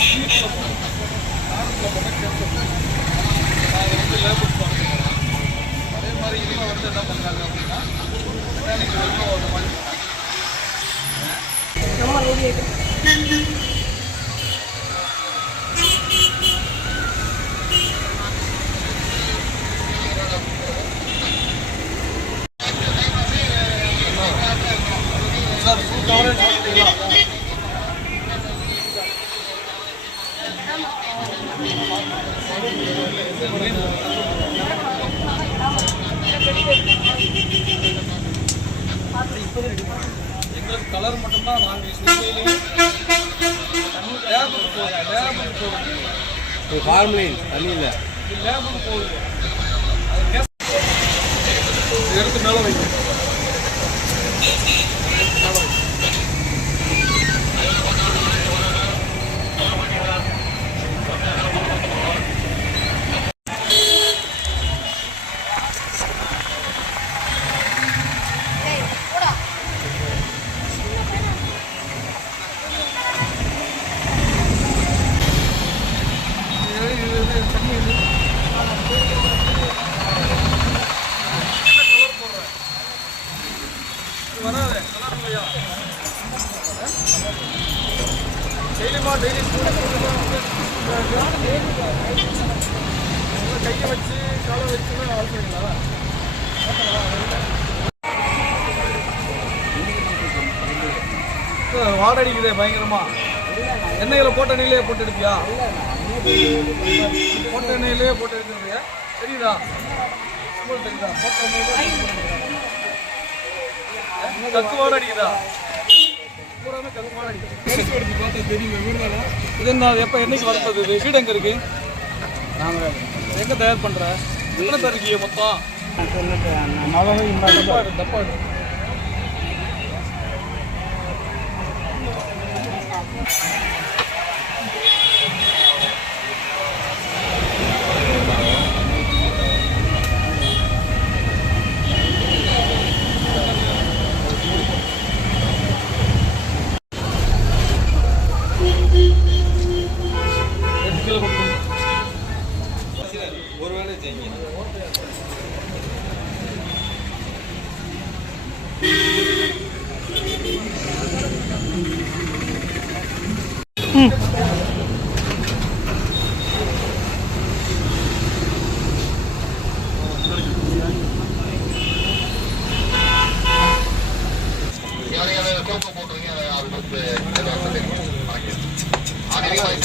வீட்டில் போகணும். காரத்தில் போனால் கேன்சர். நான் வந்து லேபர் பார்த்துக்கிறேன். அதே மாதிரி இதில் வந்து என்ன பண்ணுறாங்க அப்படின்னா மெக்கானிக்கல் வெல்லும் அந்த மாதிரி சார் ஃபுல் கவரேஜ் பண்ணிட்டீங்களா? எங்களுக்கு கலர் மட்டும்தான் நாங்கள் லேபுக்கு போகுது ஃபார்மலின் தண்ணி இல்லை லேபுக்கு போகுது. அது எடுத்து மேலே வைங்க. டெய்லி கையை வச்சு காலை வச்சுன்னா ஆல்றீங்களா? வாடடிக்குதே பயங்கரமா. எண்ணெயில் போட்ட எண்ணெயிலே போட்டு எடுப்பியா? போட்ட எண்ணெயிலே போட்டு எடுத்துருவியா? தெரியுதா? தெரியுதா? கக்கு வாட அடிக்குதா? இது என்ன எப்போ என்னைக்கு வரப்போகுது? இது வீடு எங்கே இருக்கு? எங்கே தயார் பண்ணுற? எத்தனை பேர் இருக்கீங்க மொத்தம்? தப்பா ஒரு வேலை செய்யுங்க. அதிகமாக